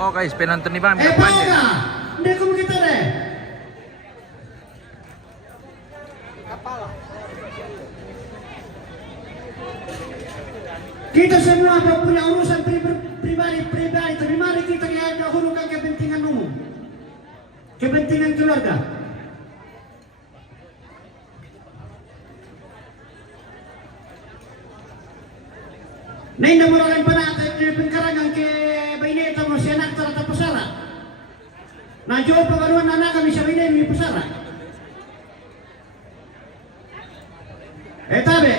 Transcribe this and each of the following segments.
Oh guys, penonton ni bang, Eh, minum panjang. paga! Hindi ko makita rin. Kita semua punya urusan pribadi, tapi mari kita dahulukan kepentingan umum, kepentingan keluarga. Na hindi mo lang pa natin pagkarangan ke Baineta mo siya nagtarata pasara. Nadyo pa karuan na kami sa Baineta may pasara. Tabi,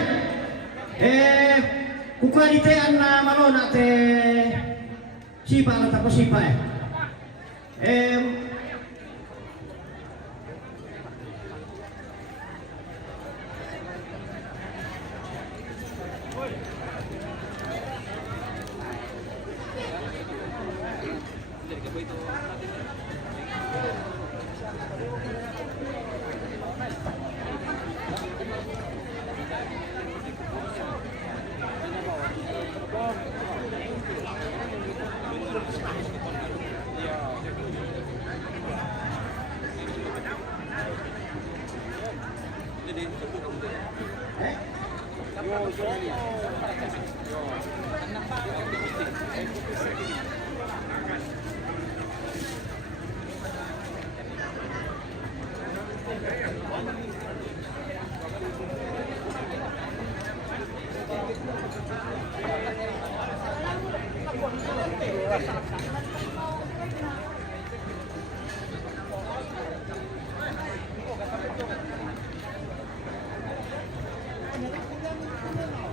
kukwalitean na malona te sipa na tapos sipa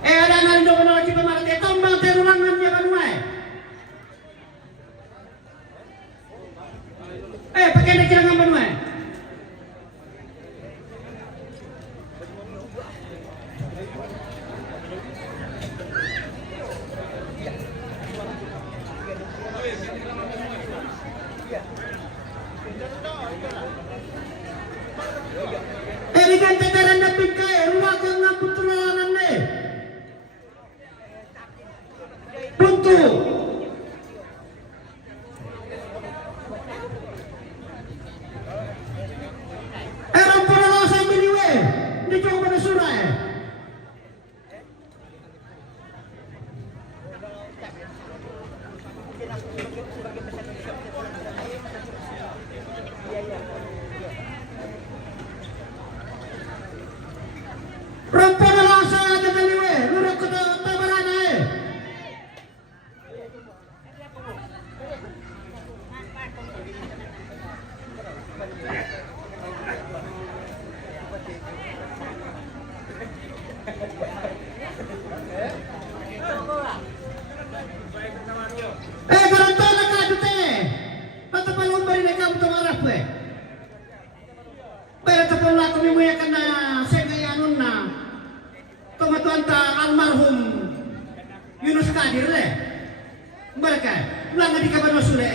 ada nando ko na kita marat ito ang mga terulangan niya kanumay. Pakai na kailangan kanumay. Rigan teteran na bigkay, rumah ko nga putulanan na Punto. Erang pala sa miliwe. Hindi ko manasura Rampa na lang sa tataliwe. Lurok ko na tabarana garanto na ka dute. Patapalong ba rin ikaw itong arap Pero tapos na kumimuyakan na segayanon na tumatuan ta almarhum Yunus Kadir Mereka ulang di kabar masule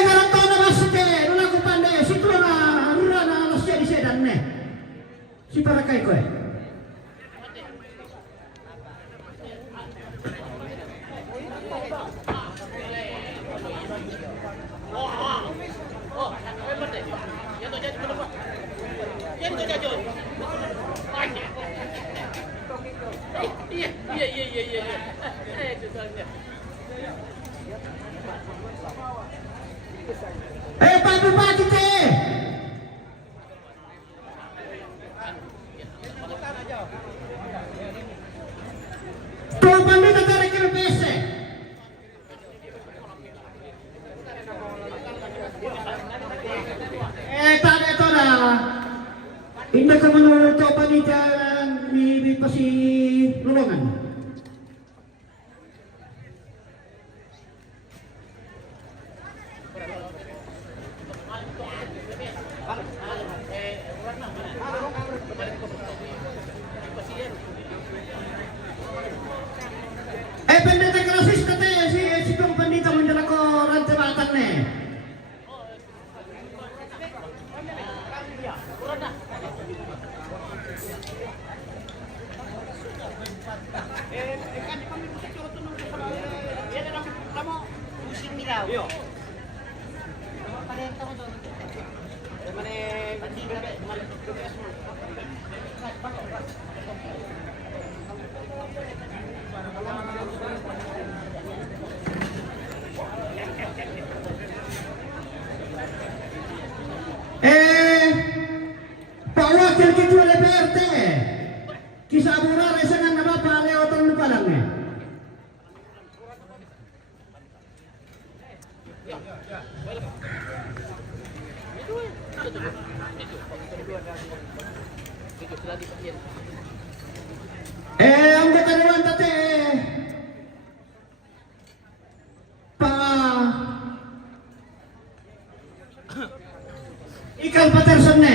garanto na masite nuna ko pandai siklo na rura na alas jadi sedan si para kay ko Pak Bupati tuh pandai negara kira bese tadi itu dah indah kemenurut panitia di pasi lulungan Pak Wakil Ketua DPRT, kisah Abu Rara sangat nama Pak Leo Tolong Palangnya. Anggota Dewan Tate Pak Ikal Patterson ne.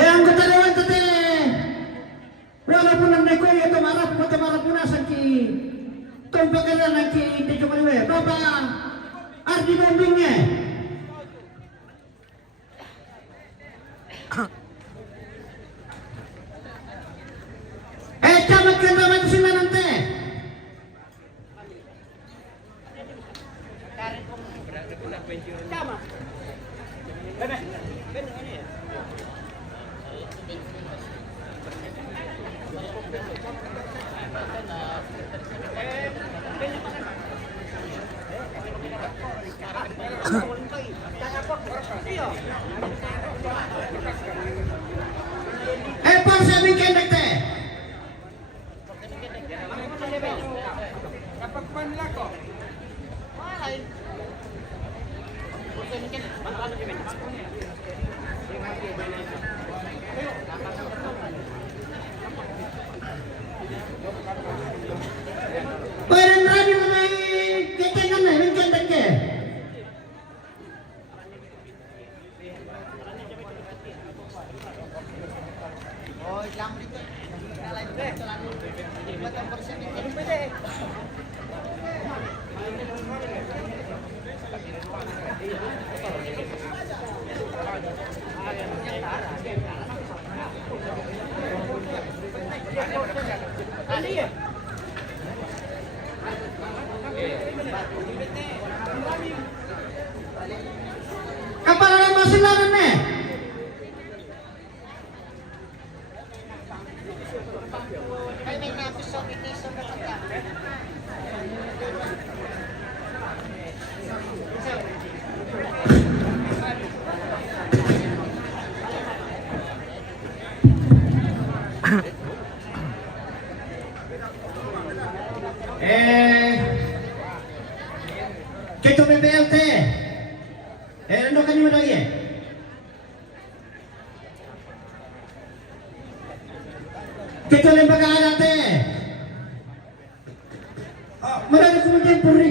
Anggota Dewan Tate walaupun nanti kau itu marah pun asal ki tumpahkan nanti di cuma dua Bapak Ardi Bombingnya. Camat kenapa itu sih nanti? Camat. Por sa bikin dek. Parang rami mo na kekengan na, rin kandang ke. Oh, ilang dito. Batang persen ini pwede. Kapal lang masilaran eh. Ketua BPLT, ano kanyo lagi? Ketua lembaga adat, marami kemudian puri,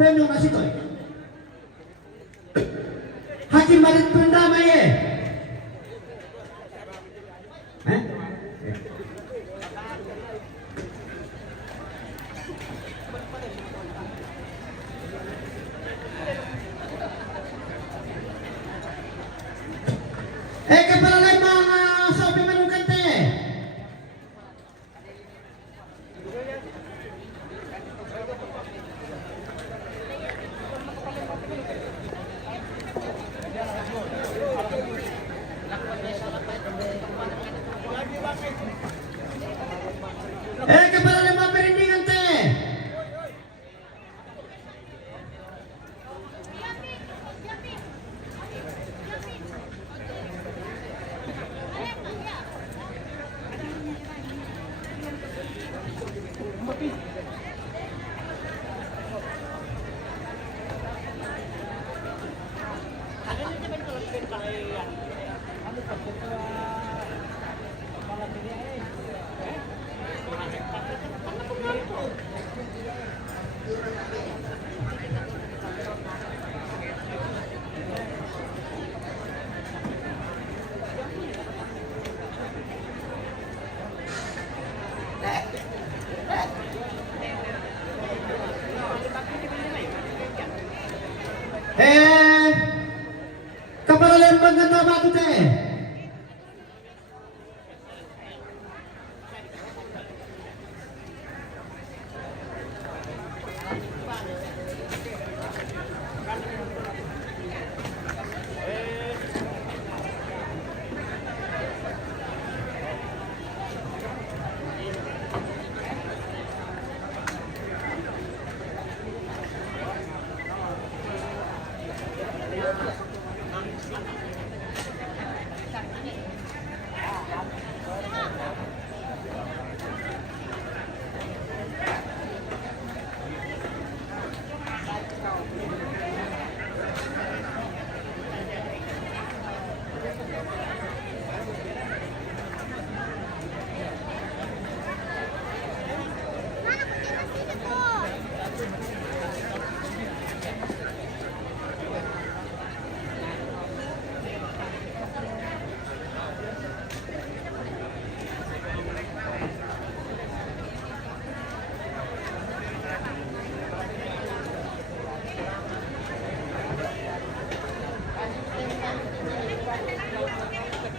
penuh masih toy. Hakim Barit Pendamai ya. Kepala lembaga sampai menemukan teh. Kepala lembaga perindingan teh. Eh, kapalalan maganda ba ito eh?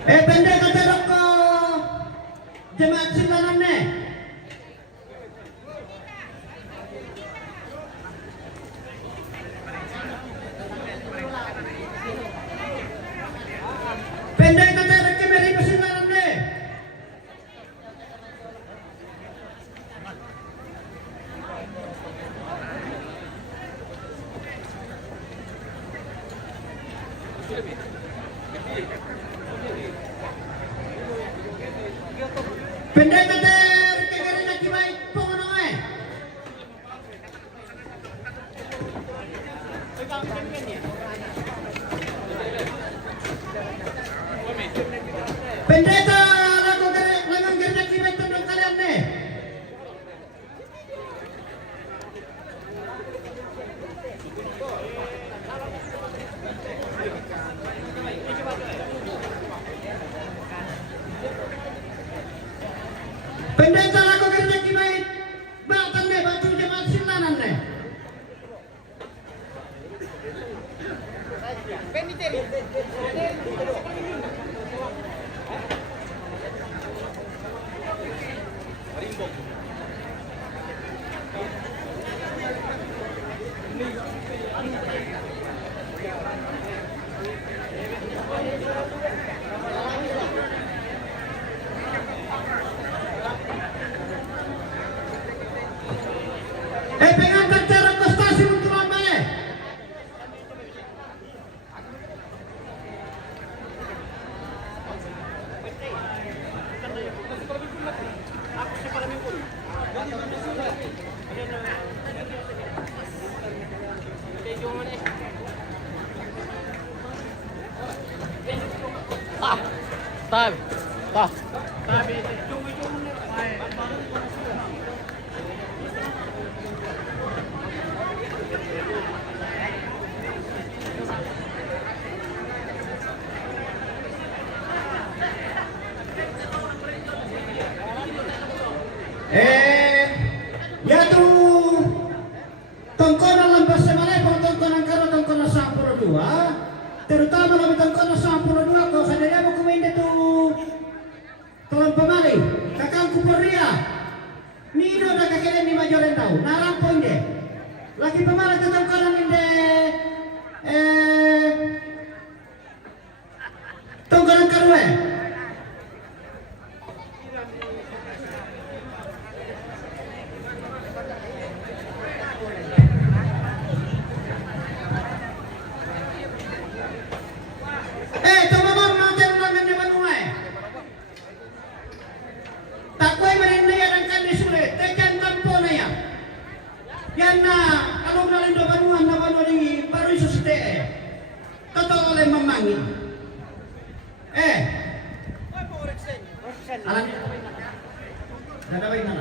Pendek kacarok ko jemaat silanan ne. Pendek kacarok ke meri silanan ne. Pendek kacar ke kiri nak kibai pengono eh. Pendeta lagu kiri langan kiri nak kibai tunduk kalian ne. Pendeta lagu kerja kibai batan ne batu jemaat silanan ne. Pengantar cara ke stasiun Surabaya. Tabi. Tah. Ya tu tongkonan lampas semalai kalau tongkonan karo tongkonan sampur dua, terutama kalau tongkonan sampur dua kau sadaya mau kumain tu tolong pemali kakang kuporia Nino dah kakek ni majoren tahu narang poin deh lagi pemali tongkonan inde tongkonan karwe. Yan na kalau galing do banuan na banu di baru isu sete. Totoo oleh memangi. Alam. Dadaway na.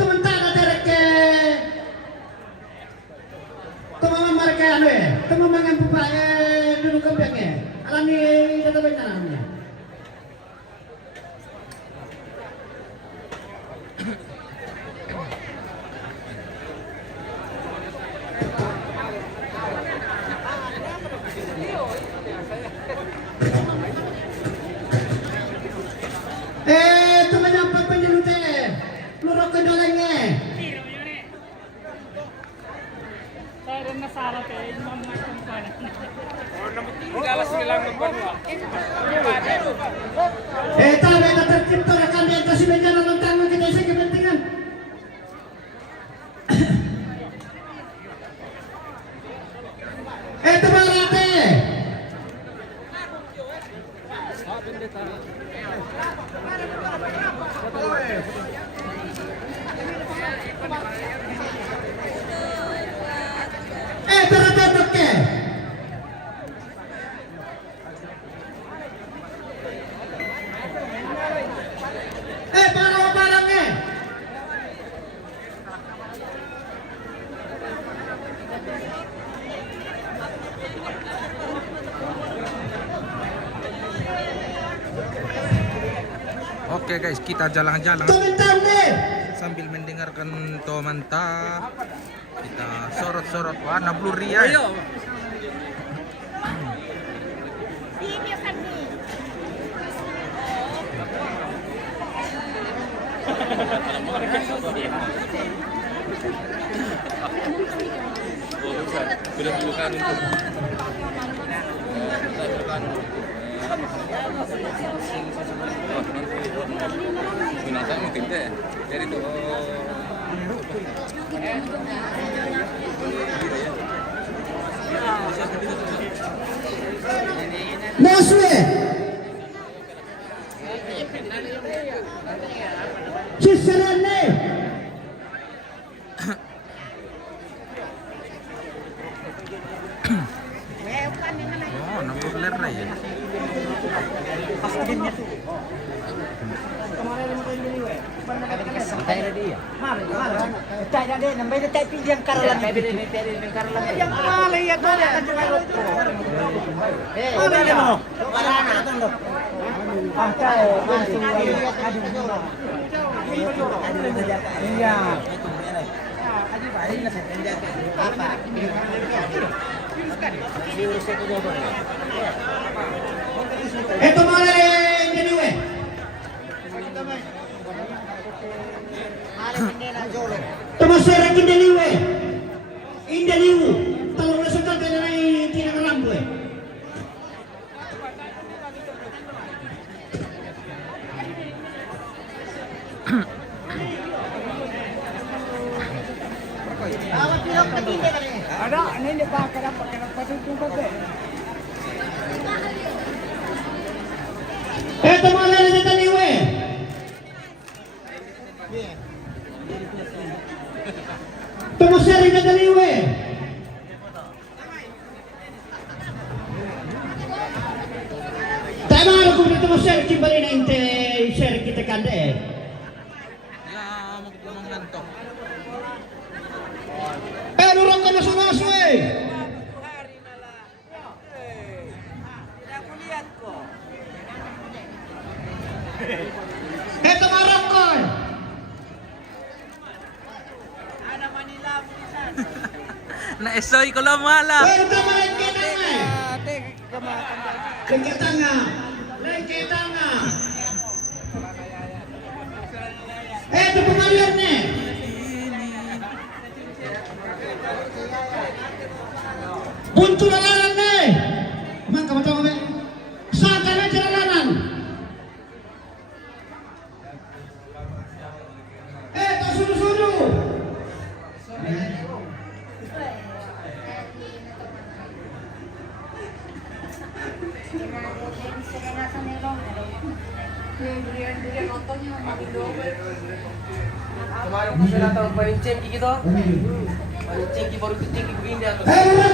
teman tanah derek ke teman mereka anu ya, teman mangan pupak dulu kembang ya, alami data benar namanya. Teman apa penyelut lurok ke dolengnya. Tahu beta tercipta rekan yang kasih bencana tentang kita isi kepentingan. Teman rate. Terdapat ke? Barang-barangnya. Oke guys, kita jalan-jalan sambil mendengarkan Tomanta. Kita sorot-sorot warna blur ya. Maswe. Ciserane. Oh, nomor ler ya. Ito mga diniwe. Tumasera kindaliwe. Indaliwu. Talong na sa kanta na tinakarambo eh. Ada, ini pak kenapa patutong pati. Ito mga diniwe. Tumasera kindaliwe. Tayo mga kung dito mo sir, kimbali na inte sir kita kanda eh. Ya, magpumangan to. Pero orang ka maso-maso eh. Ito mga rokon. Na-esoy ko lang mala. Pero ito mga lengketanga eh. Lengketanga. Lengketanga. Ito pangalian eh. Buntu lalanan eh. Emang kamu tahu apa? Saka na jalanan. Ito sudu-sudu. Kemarin aku sudah tahu paling cek gitu. Paling cek baru cek begini atau Rana,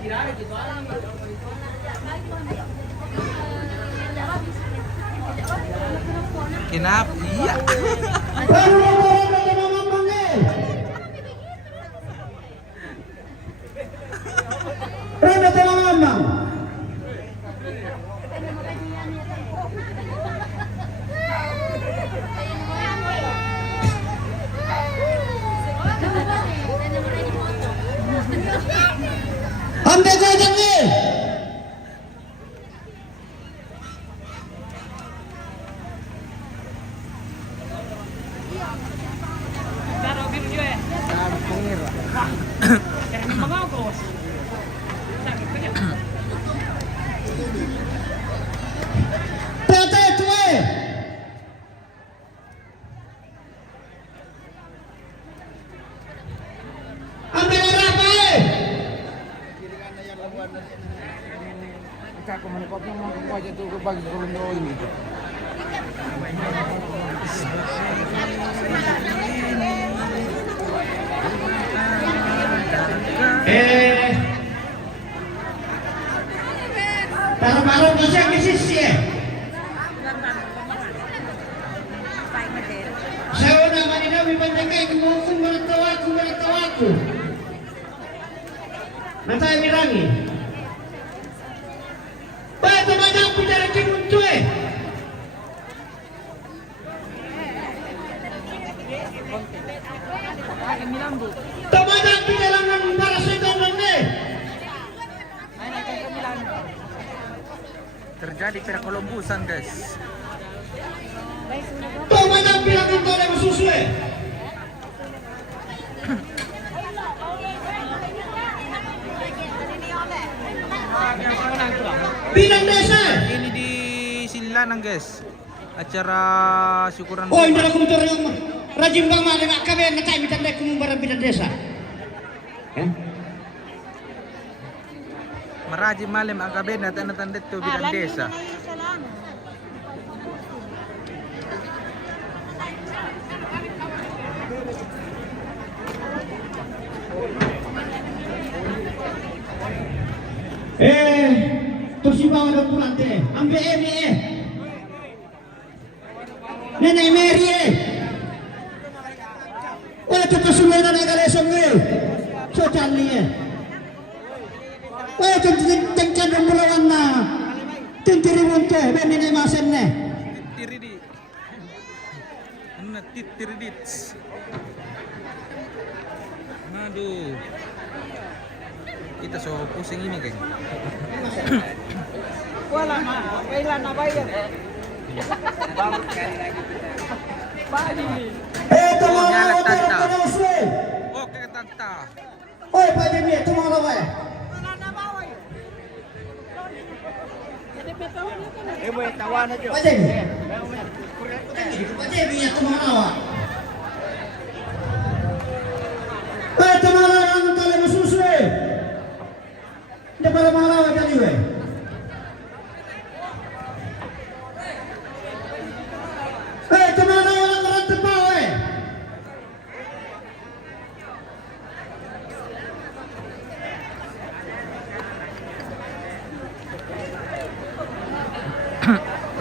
tidak ada gitu alam. Kinap. Iya. Baru Mamang eh. Rena tengah Mamang. Ambil gojek ni. Tete tu eh. Ambil berapa eh? Aku menekopnya mau aja tuh bagi kalau ini. Baru-baru bisa ke sisi eh. Saya udah manina mipantengkai kumukum beritawaku. Nanti saya bilangi. Baik teman-teman aku cari kimun tu eh. Teman-teman di dalam para sedang ni. Terjadi perkolombusan guys. Teman-teman bilang itu ada susu eh. Bilang desa. Ini di Silanang guys. Acara syukuran. Oh, ini aku motor yang rajin bang mana nak kami nak cai minta dek kumbaran bidan desa. Maraji malam ang gabi na tanatan dito bilang desa. Terus bawa dah pulang deh. Ambil ni Nenek Mary Oh, kita semua nak kali semua. So cari Oh, tengkan mulawan na. Tentiri munte, ben nenek masen ne. Titiridi. Ano titiridits. Aduh. Kita so pusing ini geng. Wala na, kailan na bayar? Nyala tanta. Oke tanta. Oh, pada ni tu mau lawan. Boy, tawa na Pada ni. Pada ni tu mau lawan. Tu mau lawan tali masusu. Dia pada mau lawan tadi we. Tu mau lawan orang tepau we.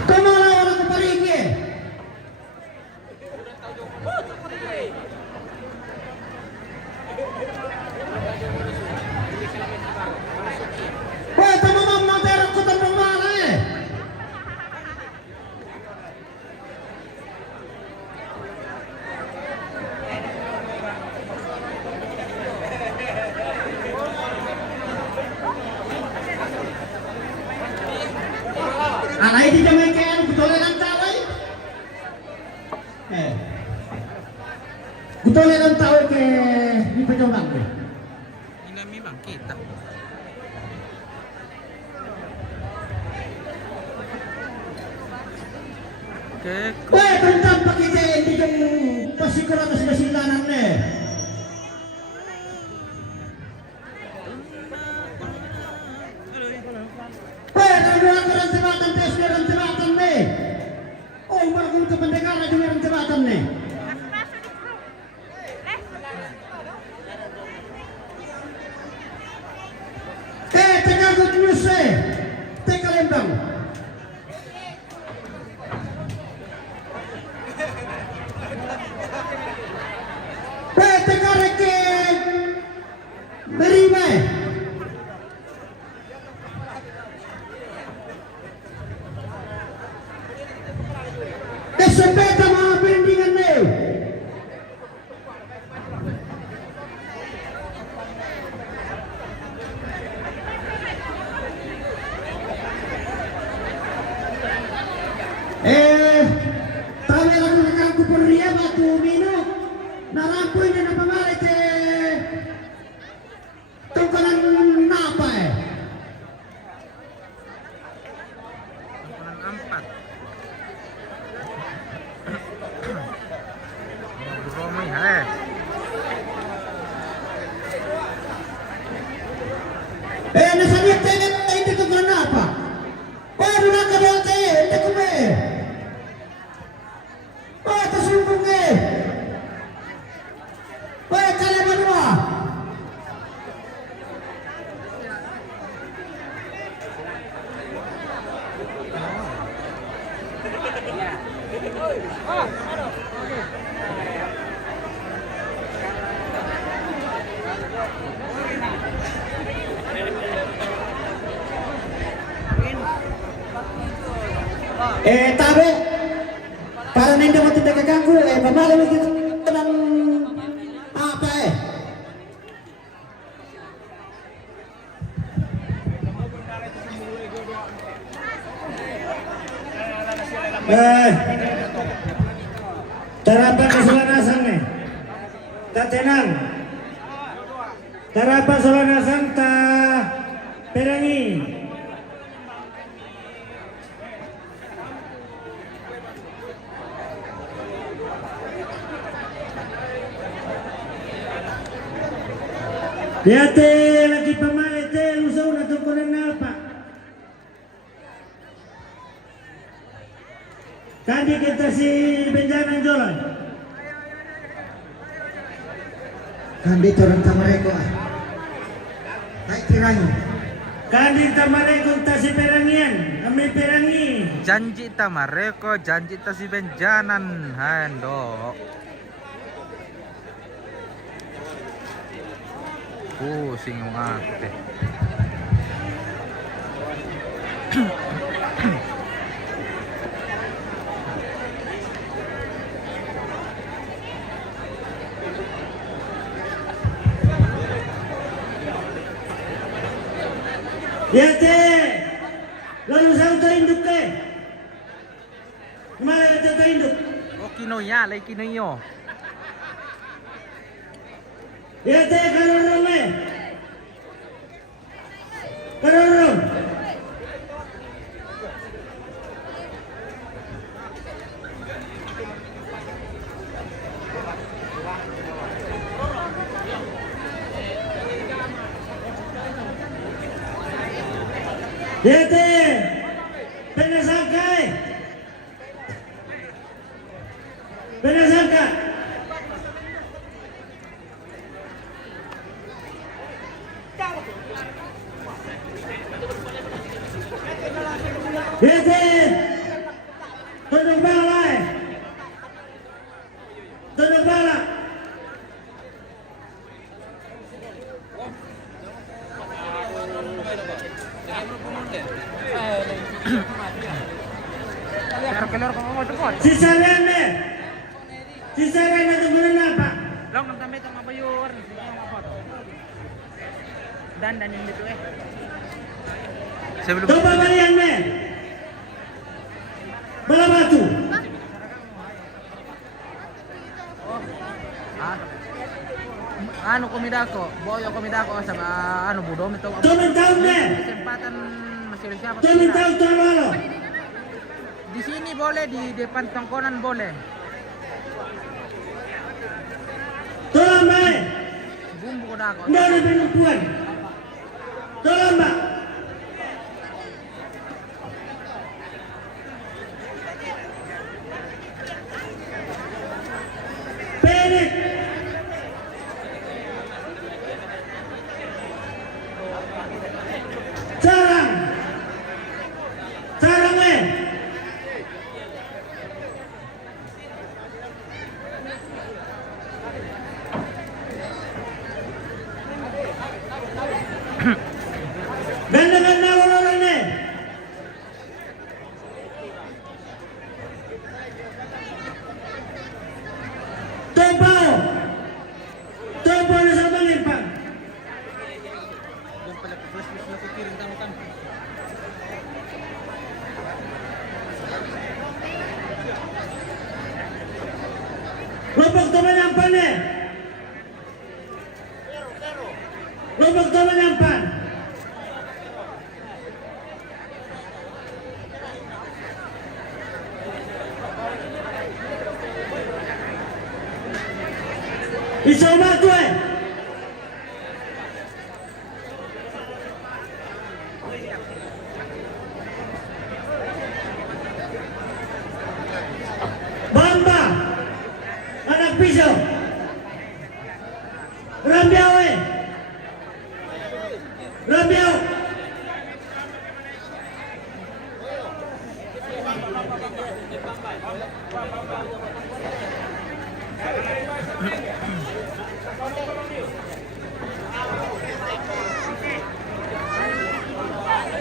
Kemana orang keparingnya? Wah, teman-teman nanti aku tembung mana eh? Anak ini jangan kayak betul kan tahu betul kan tahu ke di pejombang ni. Ini memang kita. Oke. Wah, tentang pakite di jeng pasikuran sa silanan ni. Wah, kalau orang tebatan tes orang tebatan ni. Oh, baru ke pendekara juga orang tebatan ni. Tengah good news Tengah Lembang. sepeda mga pendingan mo. Tawe lang nakang kupurriya ba 2 minutes. Narampoy na napamalit tungkalan napa Tungkalan 4. Romay ha Nasalihat tayo na hindi tungkalan napa. Pero nakadal tayo, hindi ko ba Tasumbong kalaban mo tabi para na hindi mo tidak kaganggu pamala mo kita ng apa tarapan keselanasan nih tak tenang tarapan keselanasan tak perangi lihat lagi pemain usaha na tungkulan na apa kandi kita si Benjamin Jolon kandi turun tamareko naik tirangi kandi tamareko ta si Perangian kami Perangi janji ta Mareko, janji ta si Benjanan hando. Pusing yung ate. Yate, lalu saya tahu induk ke? Kemana kita tahu induk? O kinoya, lay kinoyo. Yate karorong karorong. Yate, penasangkai, penasangka. Yate, tunduk balai, tunduk balai. Sisarian deh. Sisarian itu bulan apa? Long nang tamay itong mabayur. Dan yung dito Sebelum Coba balian deh. Bola batu. Ano kumidako? Boyo kumidako sa ano budom ito. Turun tahun deh. Kesempatan masih siapa? Turun tahun terlalu. Di sini boleh, di depan tongkonan boleh. Tolong baik. Bumbu ko dako. Nggak ada penumpuan. Tolong mbak. Penik. Sarang. Sarang Tumpaw. Tumpaw na sa malimpang. Lubog naman ang pan eh. Lubog naman ang pan. Isama tu eh. Bamba. Anak pisau. Rambiau eh. Rambiau.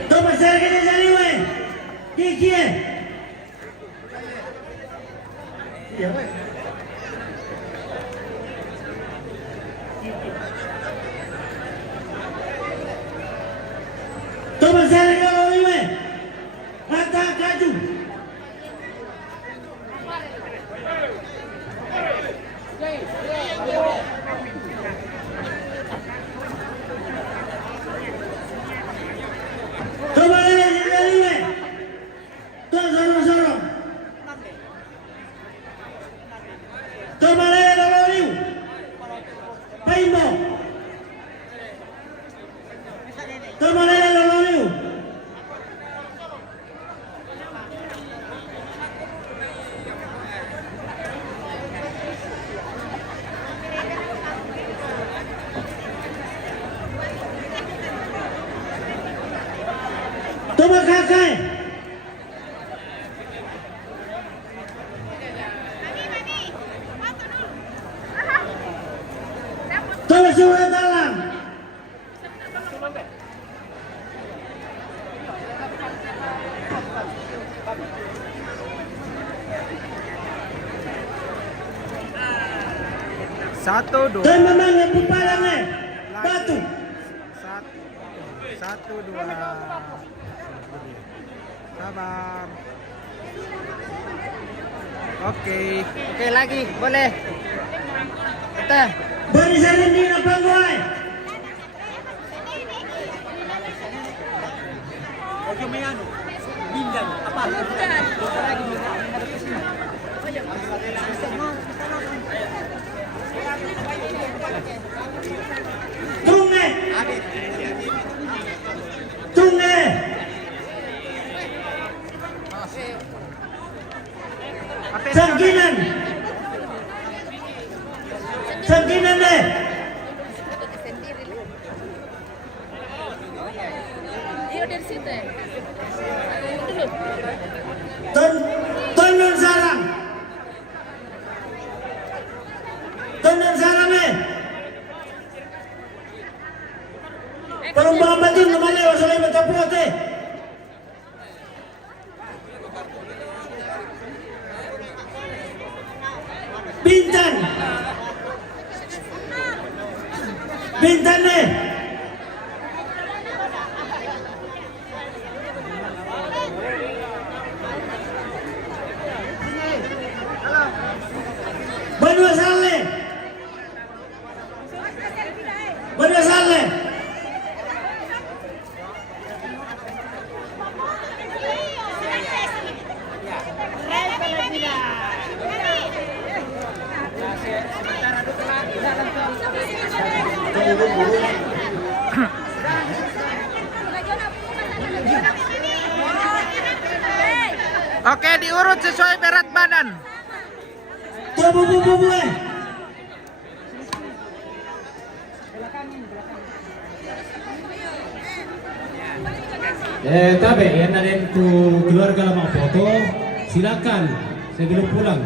Toma cerca de Jaliwe. Kiki eh. Ya. Toma cerca de Jaliwe. Ata kaju. Toma Jaliwe. Toma sorong-sorong. Toma Jaliwe. Paimbo. Toma Jaliwe. Toma kakak. Toma surat dalam. Satu, dua. Dan memang yang pupalangnya batu. Satu, dua. Sabar. Oke lagi boleh. Kita. Barisan ini apa gue? Tunge. Tunge. Sangkinan. Sangkinan deh. Iya dari situ ya. Tonton sarang. Tonton sarang deh. Perumbang batin namanya wasalai betapuate. Bintan. Bintan deh. Banua Saleh. Banua Saleh. Oke, diurut sesuai berat badan. Bubu. Tabe, yang ada itu keluarga lama foto, silakan sebelum pulang.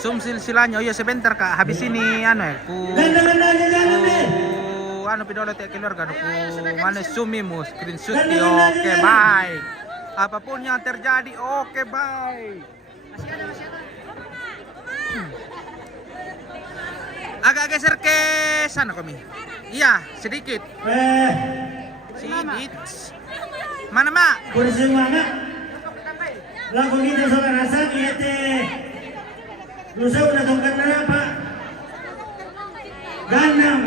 Zoom silsilanya. Oh iya sebentar Kak, habis ini anu ya, anu pidolo te keluarga ku mana zoomimu screenshot. Oke, bye. Apapun yang terjadi, oke baik. Agak geser ke sana kami. Iya, sedikit. Sedikit. Mana mak? Bersemangat. Lagu kita soal rasa niate. Lusa udah tongkat na Pak. Ganam.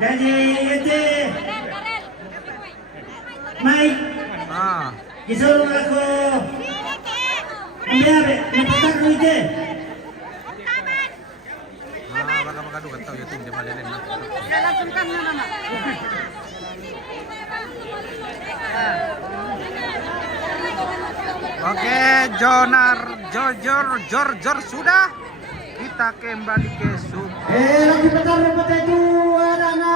Jadi itu Mike. Disuruh aku ambil napatak ko ite. Baka makadugan tau yung hindi malilin na. Oke, Jor sudah. Kita kembali ke Sub. Lagi petar dapat itu ada na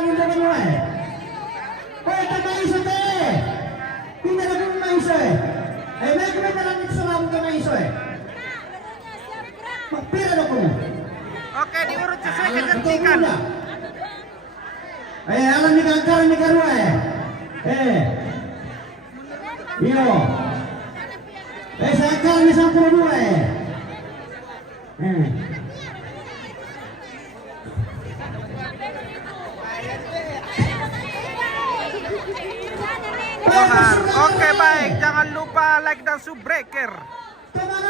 hindi ba eh. Maiso te. Hindi na kung maiso eh. May kumita lang dito sa labo ka maiso eh. Magpira na ko mo. Oke, diurut sesuai kecantikan. Alam ni kangkar ni karua eh. Iyo. Sa akal ni 12 eh. Benar. Oke, baik. Jangan lupa like dan subbreaker. Tama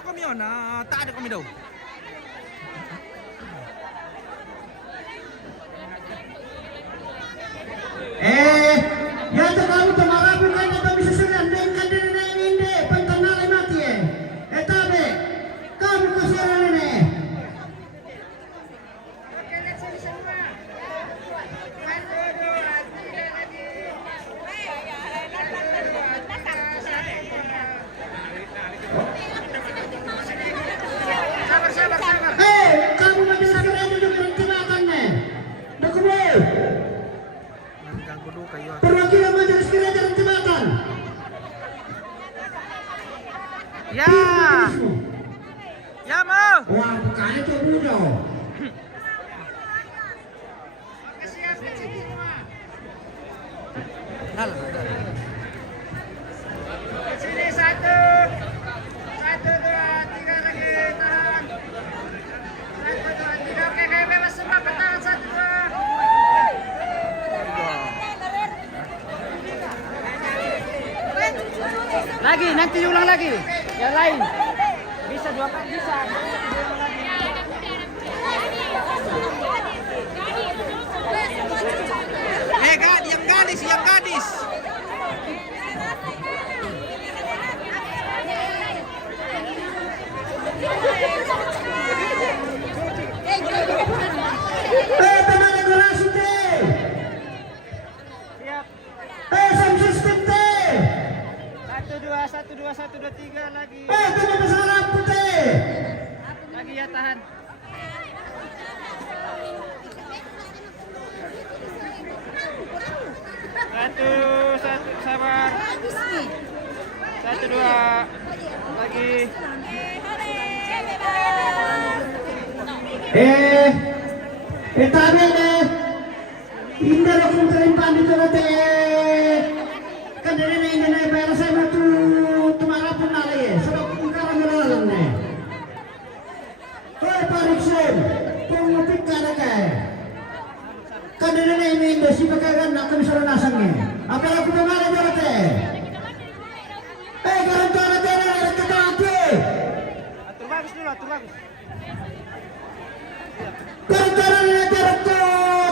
kami yun. Tak ada kami daw. Yato kamu tumarapin kayo na kami sa sunan. Dahil ka din na hindi. Pantanalay mati eh. Tabi. Kamu ko siya na rin eh. Kamu mag-describe yung pinagtimatan eh. Nakuboy. Mengganggu dulu kayu. Perwakilan majelis gereja dan jembatan. Ya. Ya mau. Wah, bukannya tuh muda. Sini satu, dua, tiga lagi tahan. 1, 2, 3, oke kayak bebas semua bertahan 1, 2. Lagi, nanti ulang lagi. Yang lain. Bisa 2 kali bisa. Yang gadis. Teman regulasi teh. Siap. Sound system teh. 1, 2, 1, 2, 3 lagi. Teman masalah lampu teh. Lagi ya tahan. Satu, sabar. 1, 2 lagi. Tabi deh. Indah aku terlimpah di sana teh. Kan ini bayar saya tuh tumarapun nale. Sudah kungkaran ngelalang nih. Pariksen, pengupik karakay. Kan ini Indo si pekagan nak kami suruh nasangnya. Apa aku kemarin jalan teh? Garantora teh ada ketati. Atur bagus dulu, atur bagus. Garantora ni jarak tu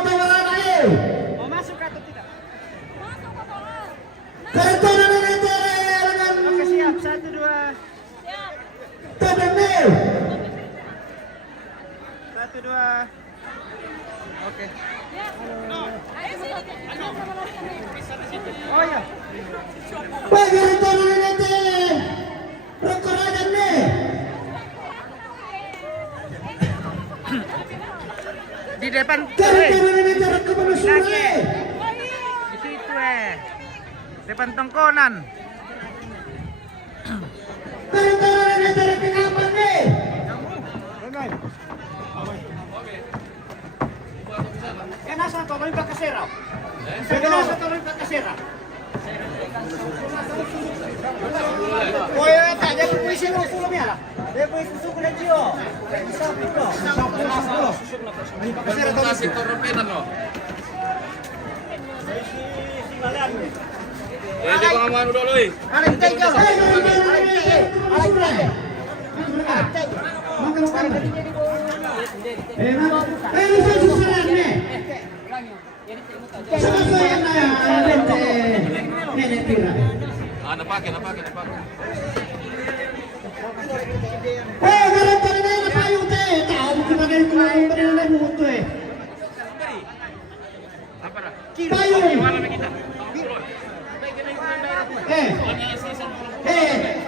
tawaran ayo. Mau masuk atau tidak? Garantora ni jarak Oke siap, 1, 2. Tadamil. 1, 2. Oke. Oh ya. Garantora ni teh. Rekoradan ni. Di depan. Garantora ni jarak ke mana sore? Itu depan tongkonan. Garantora ni jarak ke kapan ni? Nasa to, may kasera. Nasa to, may kasera. Oh iya, tak jadi puisi lu sebelumnya lah. Dia puisi suku dan Gio. Bisa puluh. Masih ada sektor repenan loh. Eh, dia pengaman udah loh. Ada yang tega. Ah, napake.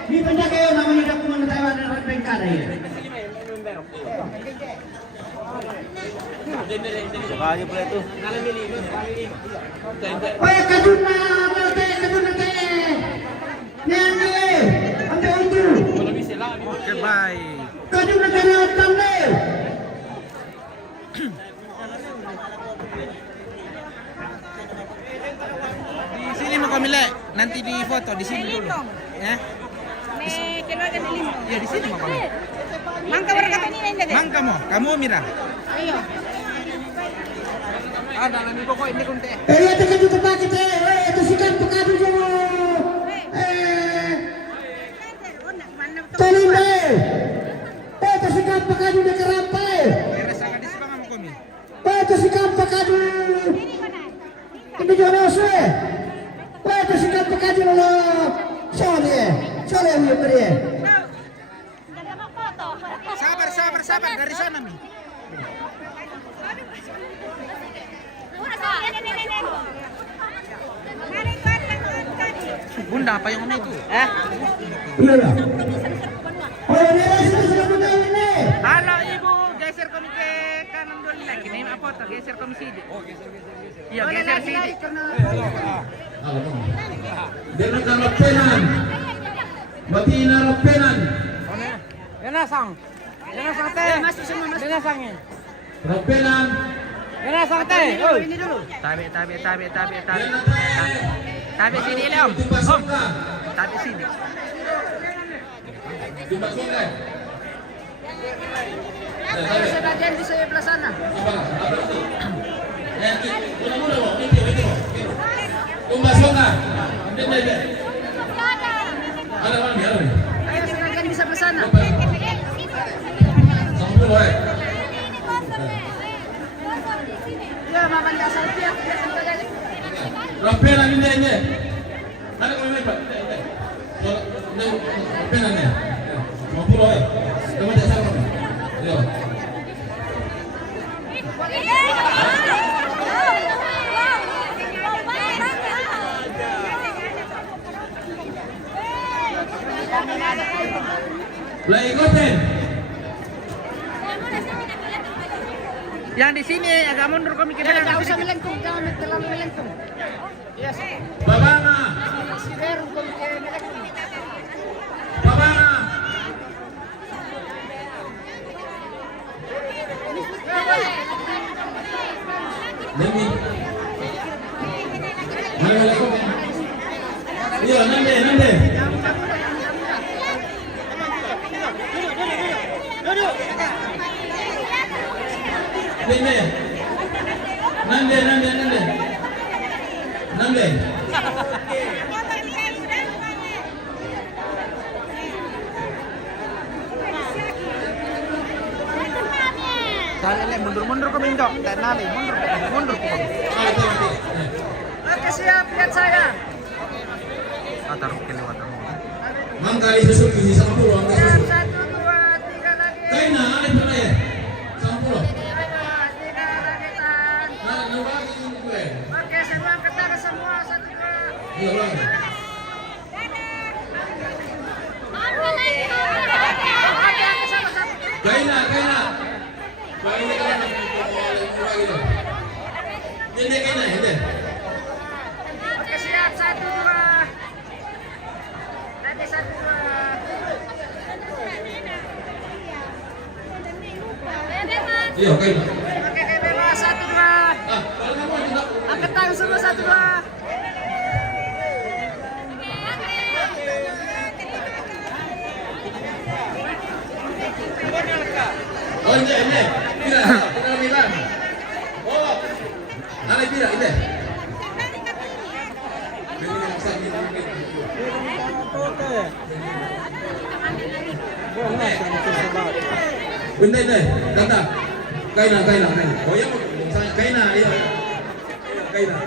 Di penjaga kayo naman yung nakuha na tayo ng pengkara yun. Kaya pala ito. Oye, kadun na te. Nani, ante untu. Oke, baik. Kadun na kaya tamle. Di sini mau kami Le. Nanti di foto di sini dulu. Ya. Me keluarga ni Limbo. Ya di sini mau kami. Mangka berkat kanina hindi. Mangka mo, kamu Mira. Ayo. Ada lagi pokok ini kunte. Ito kadun ka bakit ito sikat pakado jo. Talimbe. Ito sikat pakado na karampay. Beres agak di sini mau kami. Ito sikat pakado. Hindi jo na se. Ito sikat pakado na. Sole ang yuri. Sabar dari sana Mi. Bunda apa yang itu? Iya. Oh, ini sudah benar ini. Halo Ibu, geser kami ke kanan dulu lagi. Nih apa foto geser kami sini. Oh, geser. Iya, geser sini. Dengan rapenan. Batina rapenan. Yenasang teh. Masuk semua masuk. Yenasangin. Rapenan. Yenasang teh. Ini dulu. Tabi sini Om. Om. Tabi sini. Dimasukkan. Sebagian di sebelah sana. Dimasukkan. Ada mana ya? Ayo sebagian di sebelah sana. Ya, mama nggak selfie. Rapenan ini. Ada kau ini Pak? Rapenan ya. 50 ya. Kamu tak sama. Ya. Lah ikutin. Yang di sini agak mundur kami ke Jangan belakang. usah melengkung, jangan terlalu melengkung. Yes. Babana. Si Beru kau melengkung. Babana. Demi. Iya, nanti. Nande. Kali mundur kami Dok. Tak nali, mundur kami. Oke siap, lihat saya. Taruh ke lewat kamu. Mangga isusuk ini 10 angka Siap, susu. 1, 2, 3 lagi. Kaina ada pernah ya? 10. 3 lagi tan. Nah, lagi ini gue. Oke, semua angkat tangan semua. 1, 2. Iya, lagi. Oke, angkat sama-sama. Kaina. Kaina kan lagi. Ini kaina, ini. Oke, siap, 1, 2. Lagi 1, 2. Iya, kaina. Oke, bebas 1, 2. Ah, kalau kamu tidak. Angkat tangan semua 1, 2. Benda deh, tanda. Kaina. Oh ya, kaina, iya. Kaina.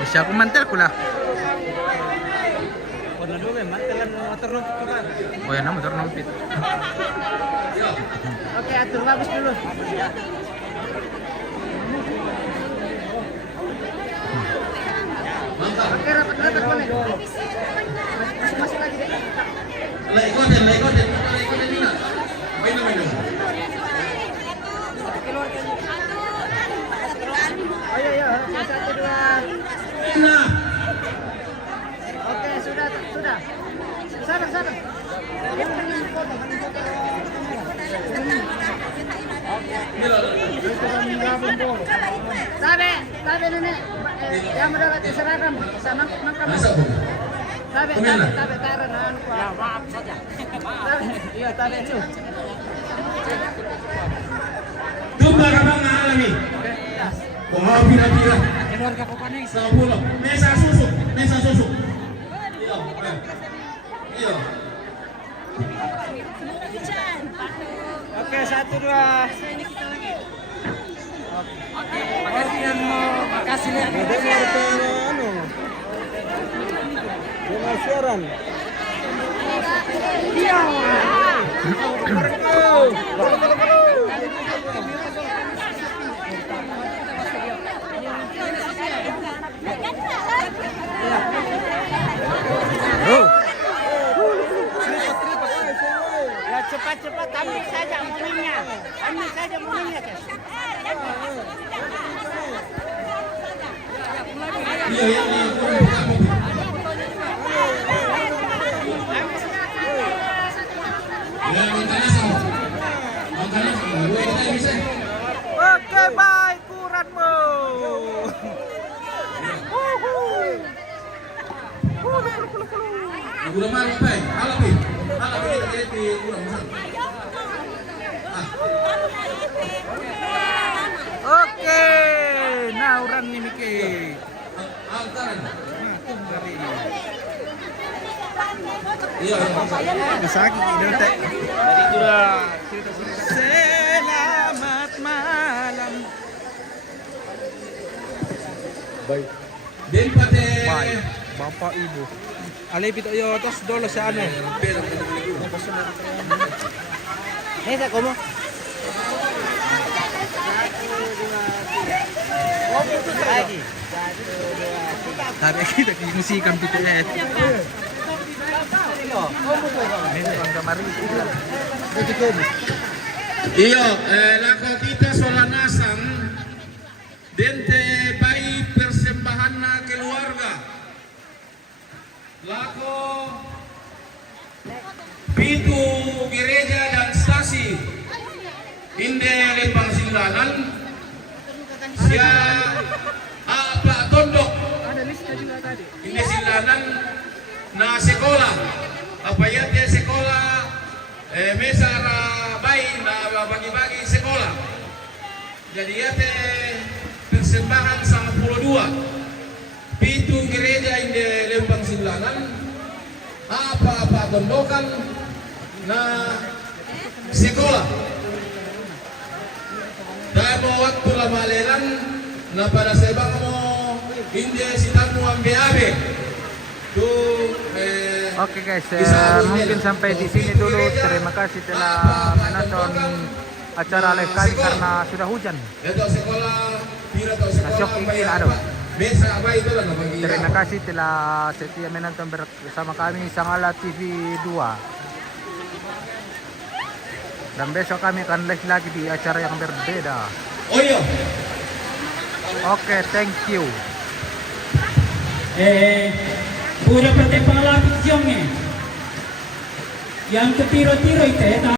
Bisa aku mantel pula. Oh ya, nama motor nompit. Oke, atur bagus dulu. Mantap. Oke, rapat boleh. Masuk lagi deh. Ikutin Nina. Main. Ayo. 1, 2. Nina. Oke, sudah. Sana. Sabe nenek, yang mendapati seragam sama mangkam. Masa bu? Tabe Kemana? taran. Ya, maaf saja. Iya, tabe itu. Tumba ka bang alami? Wah, pira-pira. Sa pulo. Mesa susuk. Iya. Oke, 1, 2. Makasih ya. Ya cepat-cepat ambil saja mobilnya. Guys. Iya. Ya, makanya sama. Gue kita bisa. Oke, bye kuranmu. Udah malu, Pak. Halo, Pi. Kita jadi kurang besar. Oke, nauran nih Miki. Altaran. Iya. Masaki dete. Jadi itulah selamat malam. Baik. Den pate. Baik. Bapak Ibu. Alipit ayo tos dolo sa ano. Nesa, ¿cómo? Lagi. Tapi kita musikan PTS. Ini bang kamari. Iyo, lako kita solanasang dente bayi persembahan na keluarga. Lako pitu gereja dan stasi inde Lembang Silanan sia apa tondok inde Silanan na sekolah apa ya dia sekolah mesara bayi na bagi-bagi sekolah jadi ya persembahan sama 2 pitu gereja inde Lembang Silanan apa tondokan na sekolah dahil mo waktu lamalelan na pada sebang mo inde sitamu ambe-abe tu Oke guys, mungkin sampai di sini dulu. Terima kasih telah menonton acara live kami karena sudah hujan. Ito sekolah pira to sekolah Nasyok ang ingin bayan. ano. Besa ba ito lang bagi. Terima kasih telah setia menonton bersama kami Sangala TV 2. Dan besok kami akan live lagi di acara yang berbeda. Oyo. Oke, thank you. Udah pertempatan lapis jongnya. Yang ketiro-tiro itu ya.